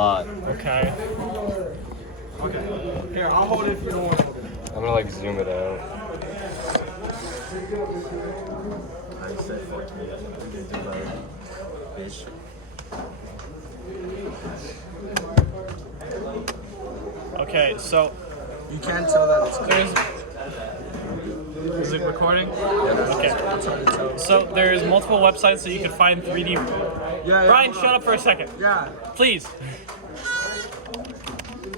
Okay. Okay. Here, I'll hold it if you don't want to hold it. I'm gonna like zoom it out. Okay, so You can't tell that it's there's. Is it recording? Okay. So there's multiple websites that you can find 3D. Yeah. Brian, shut up for a second. Yeah. Please.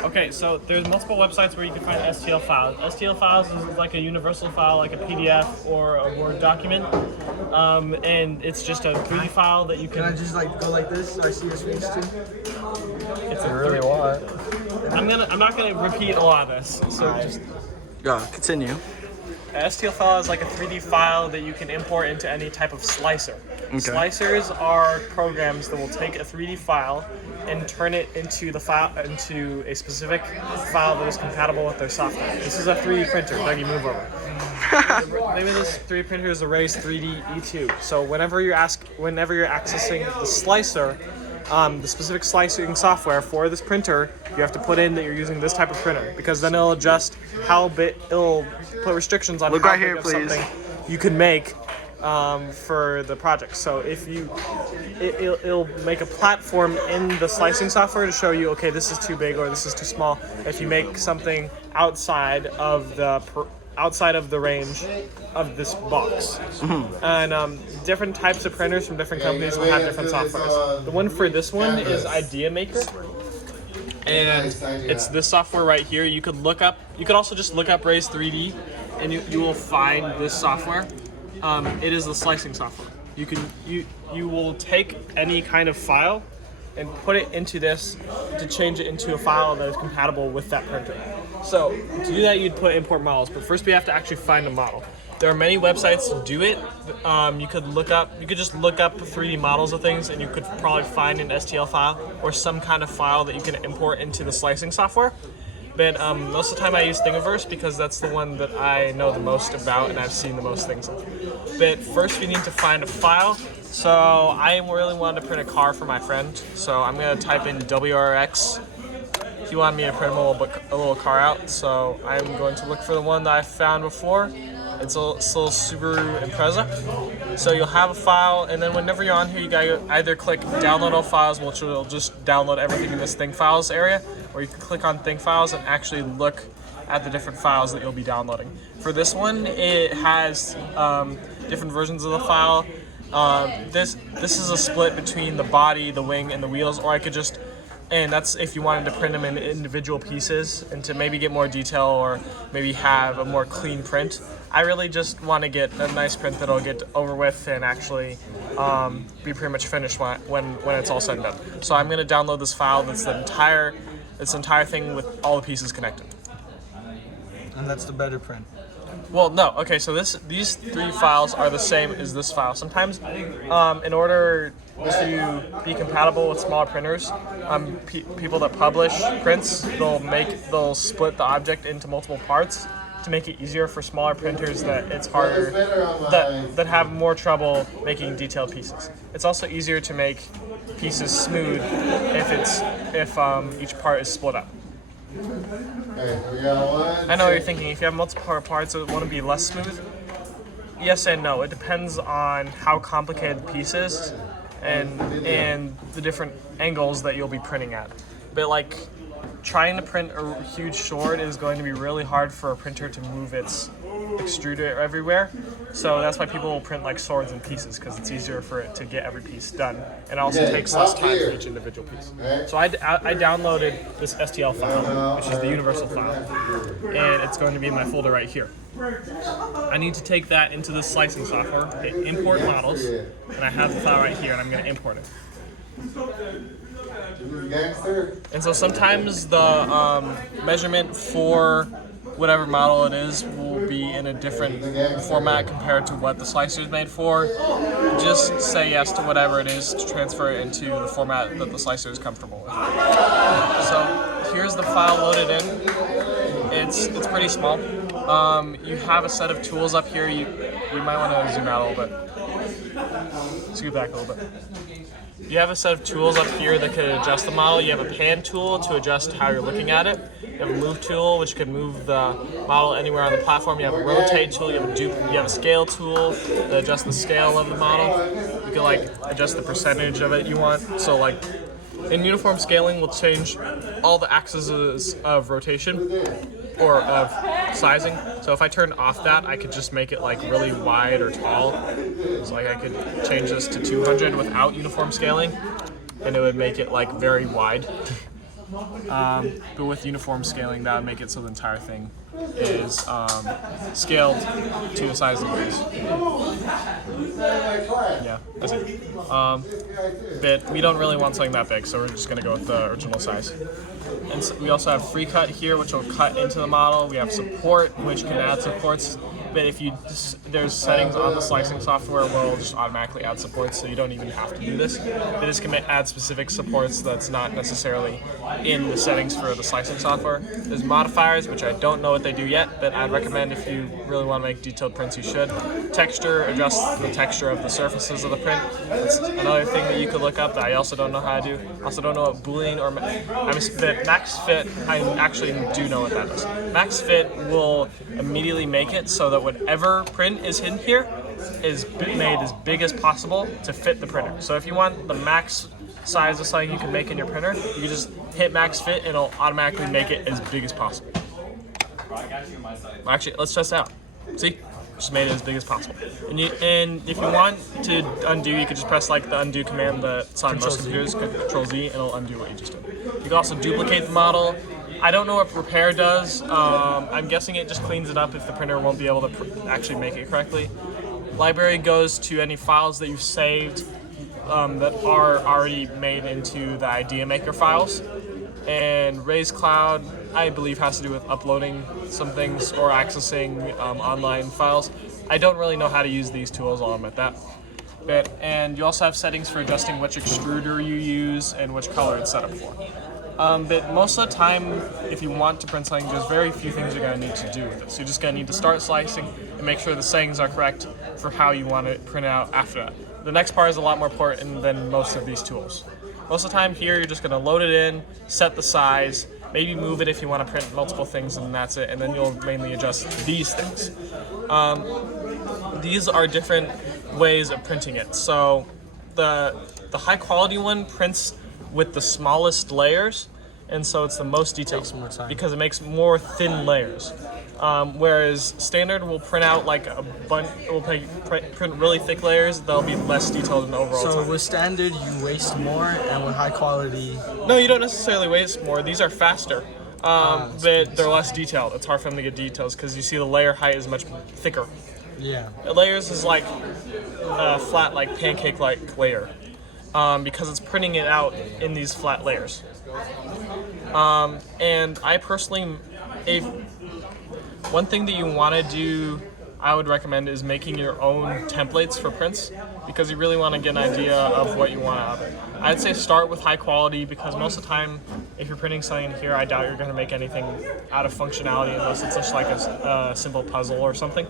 Okay, so there's multiple websites where you can find STL files. STL files is like a universal file, like a PDF or a Word document, and it's just a 3D file that you Can I can. just like go like this so I see your face too? It's I really want. I'm not gonna repeat a lot of this. So just Yeah. Continue. a STL file is like a 3D file that you can import into any type of slicer. Slicers are programs that will take a 3D file and turn it into into a specific file that is compatible with their software. This is a 3D printer. Dougie, move over. The name of this 3D printer is Arrays 3D E2. So whenever you're accessing the slicer, the specific slicing software for this printer, you have to put in that you're using this type of printer, because then it'll adjust it'll put restrictions on Look how right big here, of please. something you can make for the project. So if it'll make a platform in the slicing software to show you, okay, this is too big or this is too small. If you make something outside of the range of this box. And different types of printers from different companies will have different softwares. The one for this one is Idea Maker. And it's this software right here. You could also just look up Raise 3D and you will find this software. It is the slicing software. You will take any kind of file and put it into this to change it into a file that is compatible with that printer. So to do that, you'd put import models, but first we have to actually find a model. There are many websites to do it. You could just look up 3D models of things, and you could probably find an STL file or some kind of file that you can import into the slicing software. But most of the time I use Thingiverse because that's the one that I know the most about and I've seen the most things of. But first we need to find a file. So I really wanted to print a car for my friend. So I'm gonna type in WRX. He wanted me to print a little car out. So I'm going to look for the one that I found before. It's a little Subaru Impreza. So you'll have a file, and then whenever you're on here, you gotta either click download all files, which will just download everything in this Think Files area, or you can click on Think Files and actually look at the different files that you'll be downloading. For this one, it has different versions of the file. This is a split between the body, the wing, and the wheels, or I could just, and that's if you wanted to print them in individual pieces and to maybe get more detail or maybe have a more clean print. I really just want to get a nice print that'll get over with and actually be pretty much finished when it's all said and done. So I'm going to download this file that's the entire thing with all the pieces connected. And that's the better print. Well, no. Okay, so these three files are the same as this file. Sometimes, in order to be compatible with smaller printers, people that publish prints, they'll split the object into multiple parts to make it easier for smaller printers that it's harder, that have more trouble making detailed pieces. It's also easier to make pieces smooth if each part is split up. I know what you're thinking. If you have multiple parts, it want to be less smooth. Yes and no. It depends on how complicated the piece is and the different angles that you'll be printing at. But like trying to print a huge sword is going to be really hard for a printer to move its extruder everywhere. So that's why people will print like swords in pieces, because it's easier for it to get every piece done. And it also takes less time for each individual piece. So I downloaded this STL file, which is the universal file, and it's going to be in my folder right here. I need to take that into the slicing software, hit import models, and I have the file right here, and I'm going to import it. And so sometimes the measurement for whatever model it is will be in a different format compared to what the slicer is made for. Just say yes to whatever it is to transfer it into the format that the slicer is comfortable with. So here's the file loaded in. It's pretty small. You have a set of tools up here. You might want to zoom out a little bit. Scoot back a little bit. you have a set of tools up here that can adjust the model. You have a pan tool to adjust how you're looking at it. You have a move tool, which can move the model anywhere on the platform. You have a rotate tool. You have a scale tool to adjust the scale of the model. You can like adjust the percentage of it you want. So like in uniform scaling, we'll change all the axes of rotation or of sizing. So if I turn off that, I could just make it like really wide or tall. So like I could change this to 200 without uniform scaling, and it would make it like very wide. But with uniform scaling, that would make it so the entire thing is scaled to the size of the base. Yeah, that's it. But we don't really want something that big, so we're just going to go with the original size. And so we also have free cut here, which will cut into the model. We have support, which can add supports. But if you there's settings on the slicing software where it'll just automatically add supports, so you don't even have to do this. But this can add specific supports that's not necessarily in the settings for the slicing software. There's modifiers, which I don't know what they do yet, but I'd recommend if you really want to make detailed prints, you should. Texture, adjust the texture of the surfaces of the print. That's another thing that you could look up that I also don't know how to do. I also don't know what Boolean or Max Fit, I actually do know what that is. Max Fit will immediately make it so that whatever print is in here is made as big as possible to fit the printer. So if you want the max size of something you can make in your printer, you can just hit Max Fit and it'll automatically make it as big as possible. Actually, let's test it out. See? Just made it as big as possible. And if you want to undo, you could just press like the undo command that's on most computers, Control Z, and it'll undo what you just did. You can also duplicate the model. I don't know what repair does. I'm guessing it just cleans it up if the printer won't be able to actually make it correctly. Library goes to any files that you've saved that are already made into the Idea Maker files. And Raise Cloud, I believe, has to do with uploading some things or accessing online files. I don't really know how to use these tools, I'll admit that. And you also have settings for adjusting which extruder you use and which color it's set up for. But most of the time, if you want to print something, there's very few things you're going to need to do with it. So you're just going to need to start slicing and make sure the settings are correct for how you want it printed out after that. The next part is a lot more important than most of these tools. Most of the time here, you're just going to load it in, set the size, maybe move it if you want to print multiple things, and that's it. And then you'll mainly adjust these things. These are different ways of printing it. So the high quality one prints with the smallest layers, and so it's the most detailed because it makes more thin layers. Whereas standard will print out like a bunch, it will print really thick layers. They'll be less detailed in the overall time. So with standard, you waste more, and with high quality, no, you don't necessarily waste more. These are faster, but they're less detailed. It's hard for them to get details because you see the layer height is much thicker. yeah. Layers is like a flat, like pancake-like layer. Because it's printing it out in these flat layers. And I personally, one thing that you want to do, I would recommend, is making your own templates for prints, because you really want to get an idea of what you want out of it. I'd say start with high quality, because most of the time, if you're printing something in here, I doubt you're going to make anything out of functionality unless it's just like a simple puzzle or something.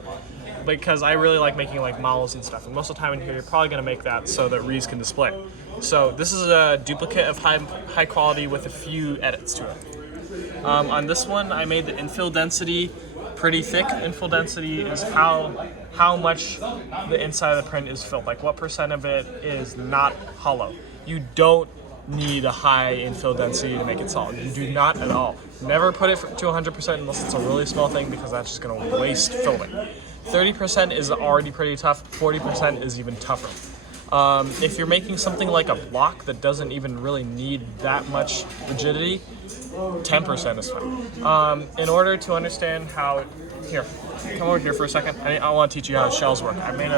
Because I really like making like models and stuff, and most of the time in here you're probably going to make that so that Rees can display. So this is a duplicate of high quality with a few edits to it. On this one, I made the infill density pretty thick. Infill density is how much the inside of the print is filled, like what percent of it is not hollow. You don't need a high infill density to make it solid. You do not at all. Never put it to 100% unless it's a really small thing, because that's just going to waste filling. 30% is already pretty tough, 40% is even tougher. If you're making something like a block that doesn't even really need that much rigidity, 10% is fine. In order to understand how, here, come over here for a second. I want to teach you how shells work. I made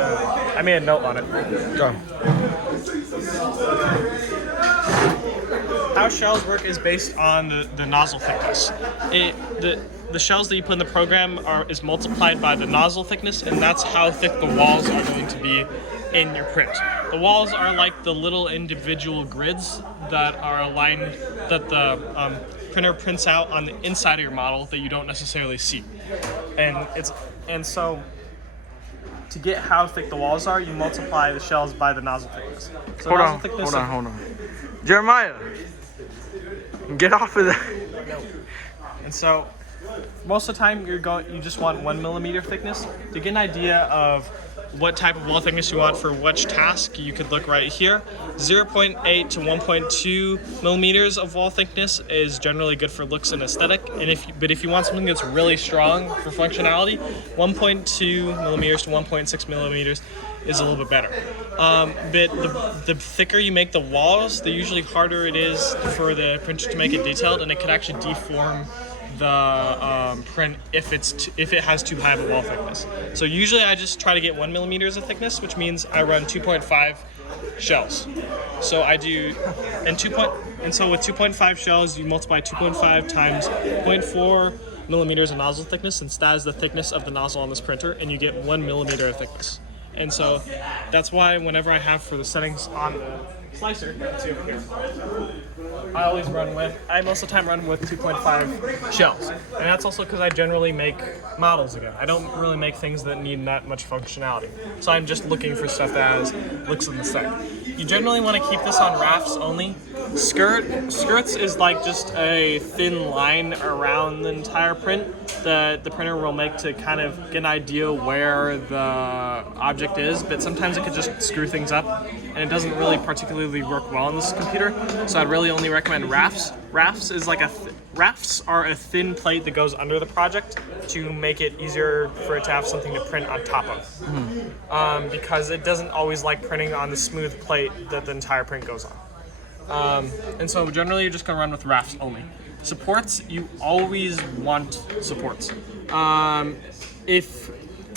a note on it. Go. How shells work is based on the nozzle thickness. The shells that you put in the program is multiplied by the nozzle thickness, and that's how thick the walls are going to be in your print. The walls are like the little individual grids that are aligned, that the printer prints out on the inside of your model that you don't necessarily see. And so to get how thick the walls are, you multiply the shells by the nozzle thickness. So nozzle thickness Hold on. Jeremiah, get off of that. And so most of the time you just want 1 millimeter thickness. To get an idea of what type of wall thickness you want for which task, you could look right here. 0.8 to 1.2 millimeters of wall thickness is generally good for looks and aesthetic. And if you want something that's really strong for functionality, 1.2 millimeters to 1.6 millimeters is a little bit better. But the thicker you make the walls, the usually harder it is for the printer to make it detailed, and it could actually deform the print if it has too high of a wall thickness. So usually I just try to get 1 millimeters of thickness, which means I run 2.5 shells. So I do, and so with 2.5 shells, you multiply 2.5 times 0.4 millimeters of nozzle thickness, since that is the thickness of the nozzle on this printer, and you get 1 millimeter of thickness. And so that's why whenever I have for the settings on the slicer, let's see over here, I most of the time run with 2.5 shells. And that's also because I generally make models again. I don't really make things that need that much functionality. So I'm just looking for stuff that has looks and aesthetic. You generally want to keep this on rafts only. Skirts is like just a thin line around the entire print that the printer will make to kind of get an idea where the object is, but sometimes it could just screw things up, and it doesn't really particularly work well on this computer. So I'd really only recommend rafts. Rafts are a thin plate that goes under the project to make it easier for it to have something to print on top of, because it doesn't always like printing on the smooth plate that the entire print goes on. And so generally you're just gonna run with rafts only. Supports, you always want supports. If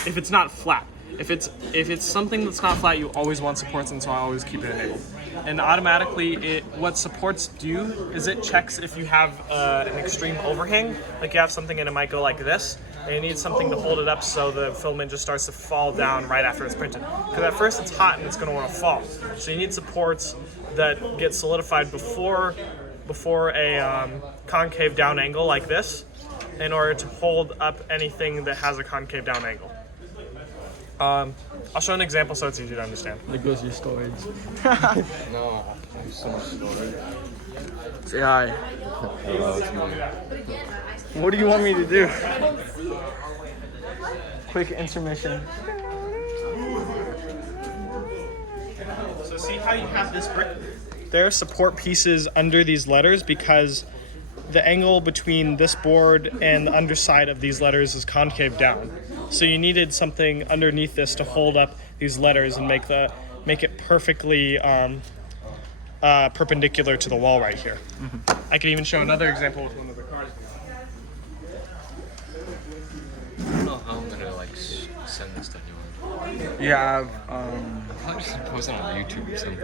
it's not flat. If it's something that's not flat, you always want supports, and so I always keep it enabled. And automatically, what supports do is it checks if you have an extreme overhang, like you have something and it might go like this, and you need something to hold it up so the filament just starts to fall down right after it's printed. Because at first it's hot and it's going to want to fall. So you need supports that get solidified before a concave down angle like this, in order to hold up anything that has a concave down angle. I'll show an example so it's easy to understand. There goes your storage. No, there's so much storage. Say hi. Hello, it's me. What do you want me to do? Quick intermission. So see how you have this brick? There are support pieces under these letters because the angle between this board and the underside of these letters is concave down. So you needed something underneath this to hold up these letters and make it perfectly perpendicular to the wall right here. Mm-hmm. I can even show another example with one of the cards. I don't know how I'm gonna send this to anyone. You have I'll just post it on YouTube or something.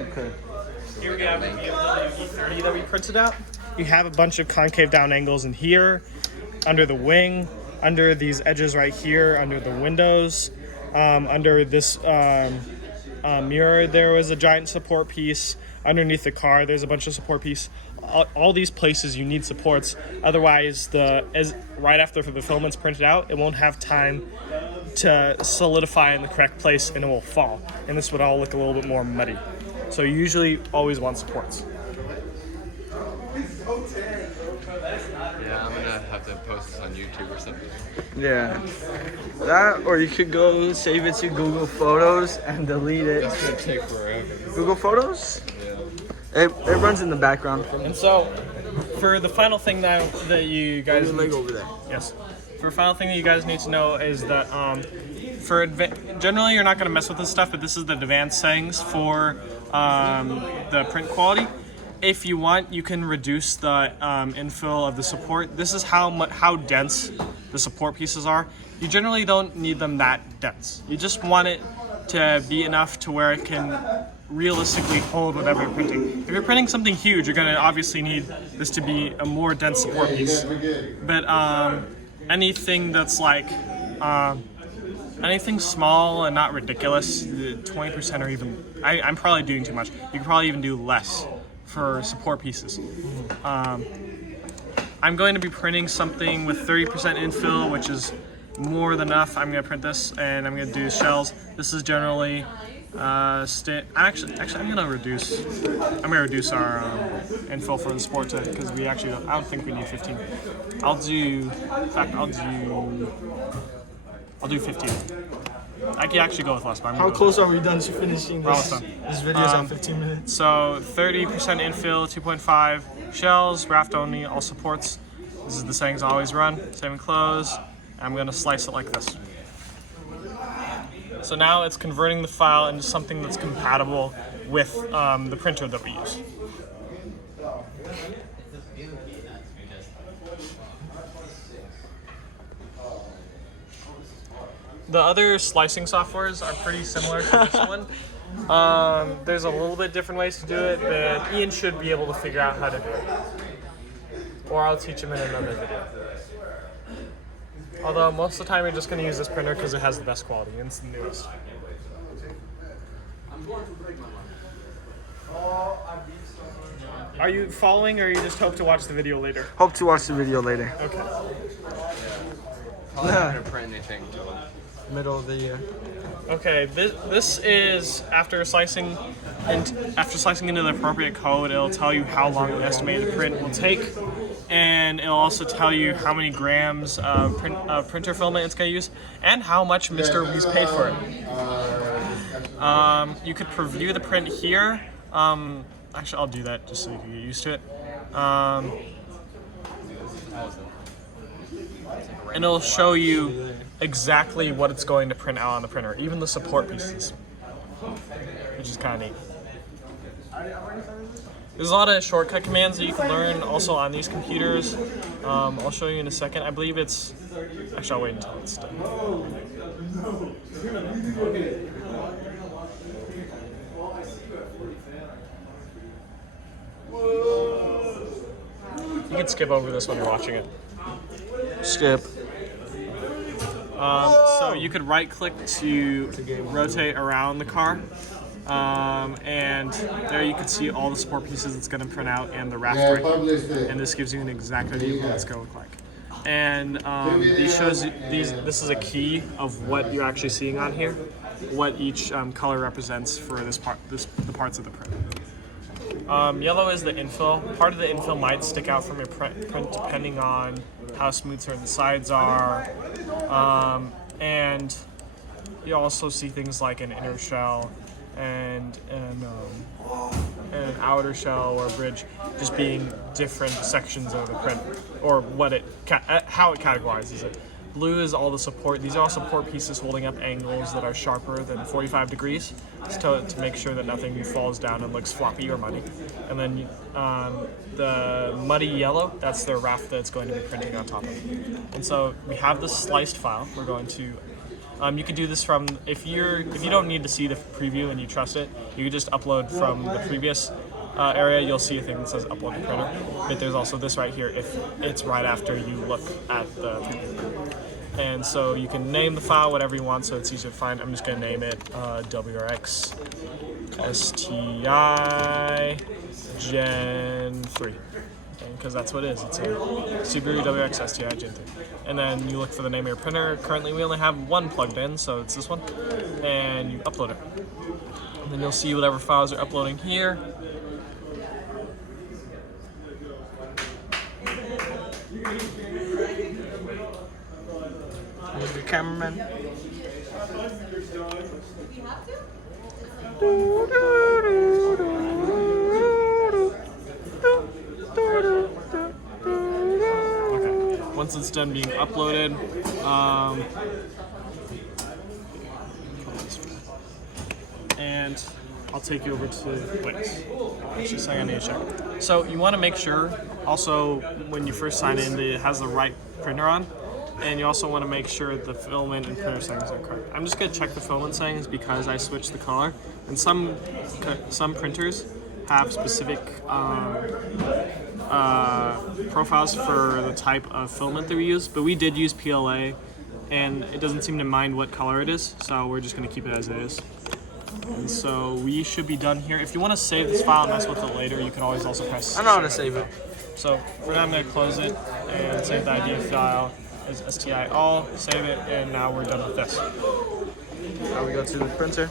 okay. Here we have the E30 that we printed out. You have a bunch of concave down angles in here, under the wing, under these edges right here, under the windows, under this mirror there was a giant support piece. Underneath the car there's a bunch of support piece. All these places you need supports, otherwise right after the filament's printed out, it won't have time to solidify in the correct place and it will fall. And this would all look a little bit more muddy. So you usually always want supports. Yeah, I'm gonna have to post this on YouTube or something. Yeah. That, or you could go save it to Google Photos and delete it. That's gonna take forever. Google Photos? Yeah. It runs in the background. And so, for the final thing that you guys There's a leg over there. Yes. For a final thing that you guys need to know is that generally you're not going to mess with this stuff, but this is the advanced settings for the print quality. If you want, you can reduce the infill of the support. This is how dense the support pieces are. You generally don't need them that dense. You just want it to be enough to where it can realistically hold whatever you're printing. If you're printing something huge, you're going to obviously need this to be a more dense support piece. But anything that's like anything small and not ridiculous, 20% or even, I'm probably doing too much. You could probably even do less for support pieces. I'm going to be printing something with 30% infill, which is more than enough, I'm gonna print this, and I'm gonna do shells. This is generally actually I'm gonna reduce our infill for the sport to, because I don't think we need 15. I'll do 15. I could actually go with less, but I'm How gonna go close are we done to finishing We're this? almost done. This video is at 15 minutes. So 30% infill, 2.5 shells, raft only, all supports. This is the settings I always run. Save and close. I'm gonna slice it like this. So now it's converting the file into something that's compatible with the printer that we use. The other slicing softwares are pretty similar to this one. There's a little bit different ways to do it, but Ian should be able to figure out how to do it. Or I'll teach him in another video. Although most of the time you're just going to use this printer because it has the best quality and it's the newest. Are you following, or you just hope to watch the video later? Hope to watch the video later. Okay. I'm not gonna print anything till Middle of the year. Okay, this is after slicing into the appropriate code. It'll tell you how long the estimated print will take, and it'll also tell you how many grams of printer filament it's going to use, and how much Mr. Weeze paid for it. You could preview the print here. Actually, I'll do that just so you can get used to it. And it'll show you exactly what it's going to print out on the printer, even the support pieces, which is kind of neat. There's a lot of shortcut commands that you can learn also on these computers. I'll show you in a second. I believe it's... Actually, I'll wait until it's done. You can skip over this when you're watching it. Skip. So you could right click to rotate around the car, and there you can see all the support pieces it's going to print out and the raft right here. And this gives you an exact idea of what it's going to look like. And this is a key of what you're actually seeing on here, what each color represents for the parts of the print. Yellow is the infill. Part of the infill might stick out from your print depending on how smooth certain sides are. And you also see things like an inner shell and an outer shell or a bridge just being different sections of the print, or how it categorizes it. Blue is all the support. These are all support pieces holding up angles that are sharper than 45 degrees to make sure that nothing falls down and looks floppy or muddy. And then the muddy yellow, that's the raft that it's going to be printing on top of. And so we have this sliced file. We're going to, you can do this from, if you don't need to see the preview and you trust it, you can just upload from the previous area. You'll see a thing that says upload to printer, but there's also this right here if it's right after you look at the preview. And so you can name the file whatever you want so it's easier to find. I'm just going to name it WRX STI Gen 3, because that's what it is. It's a Subaru WRX STI Gen 3. And then you look for the name of your printer. Currently we only have one plugged in, so it's this one, and you upload it. And then you'll see whatever files are uploading here. Here's the cameraman. Okay. Once it's done being uploaded, and I'll take you over to Wix. Actually, saying I need to check. So you want to make sure also when you first sign in that it has the right printer on. And you also want to make sure the filament and printer settings are correct. I'm just going to check the filament settings because I switched the color. And some printers have specific profiles for the type of filament that we use. But we did use PLA, and it doesn't seem to mind what color it is. So we're just going to keep it as it is. And so we should be done here. If you want to save this file and mess with it later, you can always also press. I know how to save it. So for now, I'm going to close it and save the IDF file. is STI all, save it, and now we're done with this. Now we go to the printer.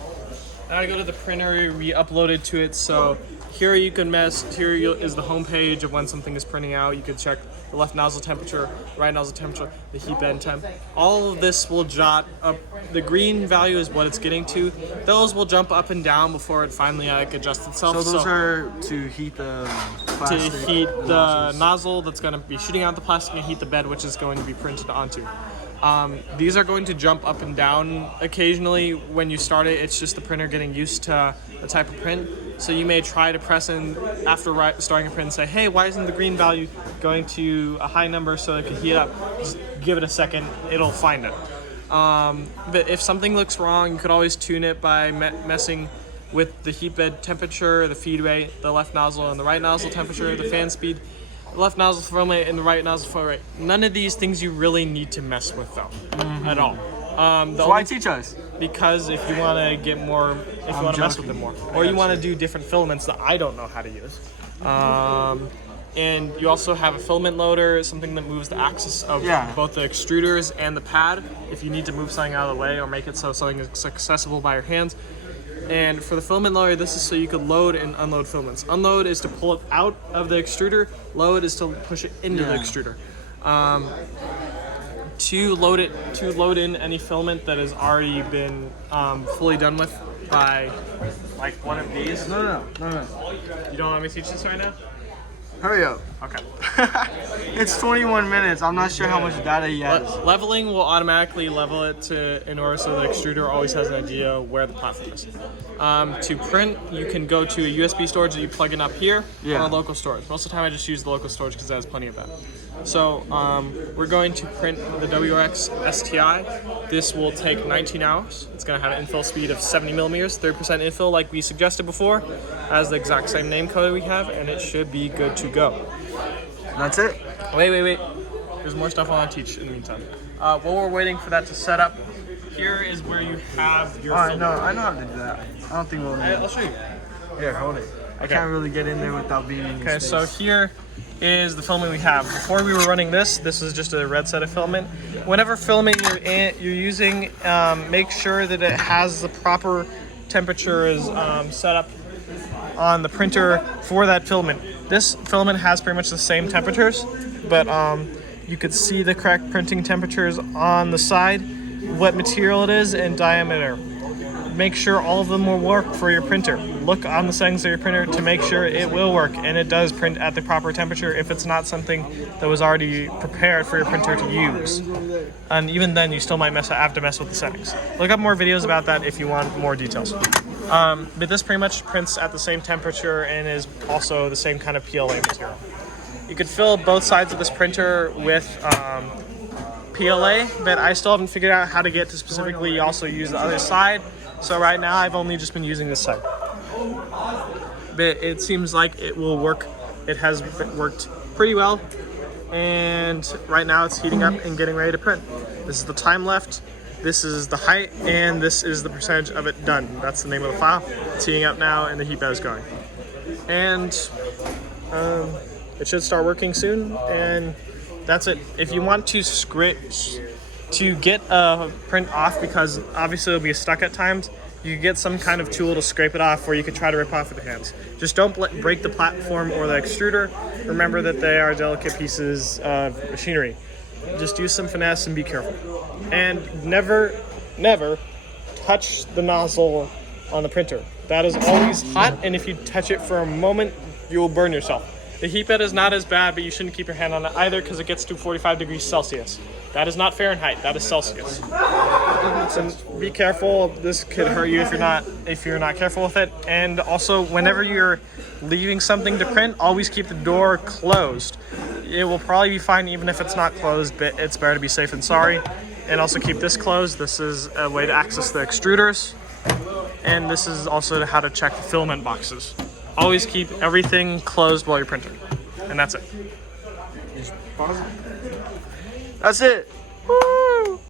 Now I go to the printer, we upload it to it, so here you can is the home page of when something is printing out. You can check the left nozzle temperature, right nozzle temperature, the heat bed temp. All of this will jot up, the green value is what it's getting to. Those will jump up and down before it finally adjusts itself. So those are to heat the to plastic. heat the nozzle that's going to be shooting out the plastic and heat the bed, which is going to be printed onto. These are going to jump up and down occasionally when you start it. It's just the printer getting used to the type of print. So you may try to press in after starting a print and say, hey, why isn't the green value going to a high number so it can heat up? Just give it a second, it'll find it. But if something looks wrong, you could always tune it by messing with the heat bed temperature, the feed rate, the left nozzle and the right nozzle temperature, the fan speed, the left nozzle flow rate, and the right nozzle flow rate. None of these things you really need to mess with though, at all. So why teach us? Because if you want to get more, if you want to mess with them more, or you want to do different filaments that I don't know how to use. And you also have a filament loader, something that moves the axis of both the extruders and the pad if you need to move something out of the way or make it so something is accessible by your hands. And for the filament loader, this is so you could load and unload filaments. Unload is to pull it out of the extruder. Load is to push it into the extruder. To load in any filament that has already been fully done with by like one of these. No. You don't want me to teach this right now? Hurry up. Okay. It's 21 minutes. I'm not sure how much data he has. Leveling will automatically level it in order so the extruder always has an idea where the platform is. To print, you can go to a USB storage that you plug in up here or a local storage. Most of the time I just use the local storage because it has plenty of that. So we're going to print the WX STI. This will take 19 hours. It's going to have an infill speed of 70 millimeters, 30% infill like we suggested before, has the exact same name code we have, and it should be good to go. That's it? Wait. There's more stuff I want to teach in the meantime. While we're waiting for that to set up, here is where you have your filament. I know how to do that. I don't think we'll need I'll show you. Here, hold it. I can't really get in there without being in Okay, space. so here is the filament we have. Before we were running this is just a red set of filament. Whenever filament you're using, make sure that it has the proper temperatures set up on the printer for that filament. This filament has pretty much the same temperatures, but you could see the correct printing temperatures on the side, what material it is, and diameter. Make sure all of them will work for your printer. Look on the settings of your printer to make sure it will work and it does print at the proper temperature if it's not something that was already prepared for your printer to use. And even then, you still might have to mess with the settings. Look up more videos about that if you want more details. But this pretty much prints at the same temperature and is also the same kind of PLA material. You could fill both sides of this printer with PLA, but I still haven't figured out how to get to specifically also use the other side. So right now I've only just been using this side. But it seems like it will work. It has worked pretty well. And right now it's heating up and getting ready to print. This is the time left. This is the height, and this is the percentage of it done. That's the name of the file. It's heating up now, and the heat bed is going. And it should start working soon, and that's it. If you want to get a print off, because obviously it'll be stuck at times, you could get some kind of tool to scrape it off, or you could try to rip off with your hands. Just don't break the platform or the extruder. Remember that they are delicate pieces of machinery. Just use some finesse and be careful. And never touch the nozzle on the printer. That is always hot, and if you touch it for a moment, you will burn yourself. The heat bed is not as bad, but you shouldn't keep your hand on it either because it gets to 45 degrees Celsius. That is not Fahrenheit, that is Celsius. So be careful, this could hurt you if you're not careful with it. And also, whenever you're leaving something to print, always keep the door closed. It will probably be fine even if it's not closed, but it's better to be safe than sorry. And also keep this closed. This is a way to access the extruders. And this is also how to check the filament boxes. Always keep everything closed while you're printing. And that's it. That's it. Woo!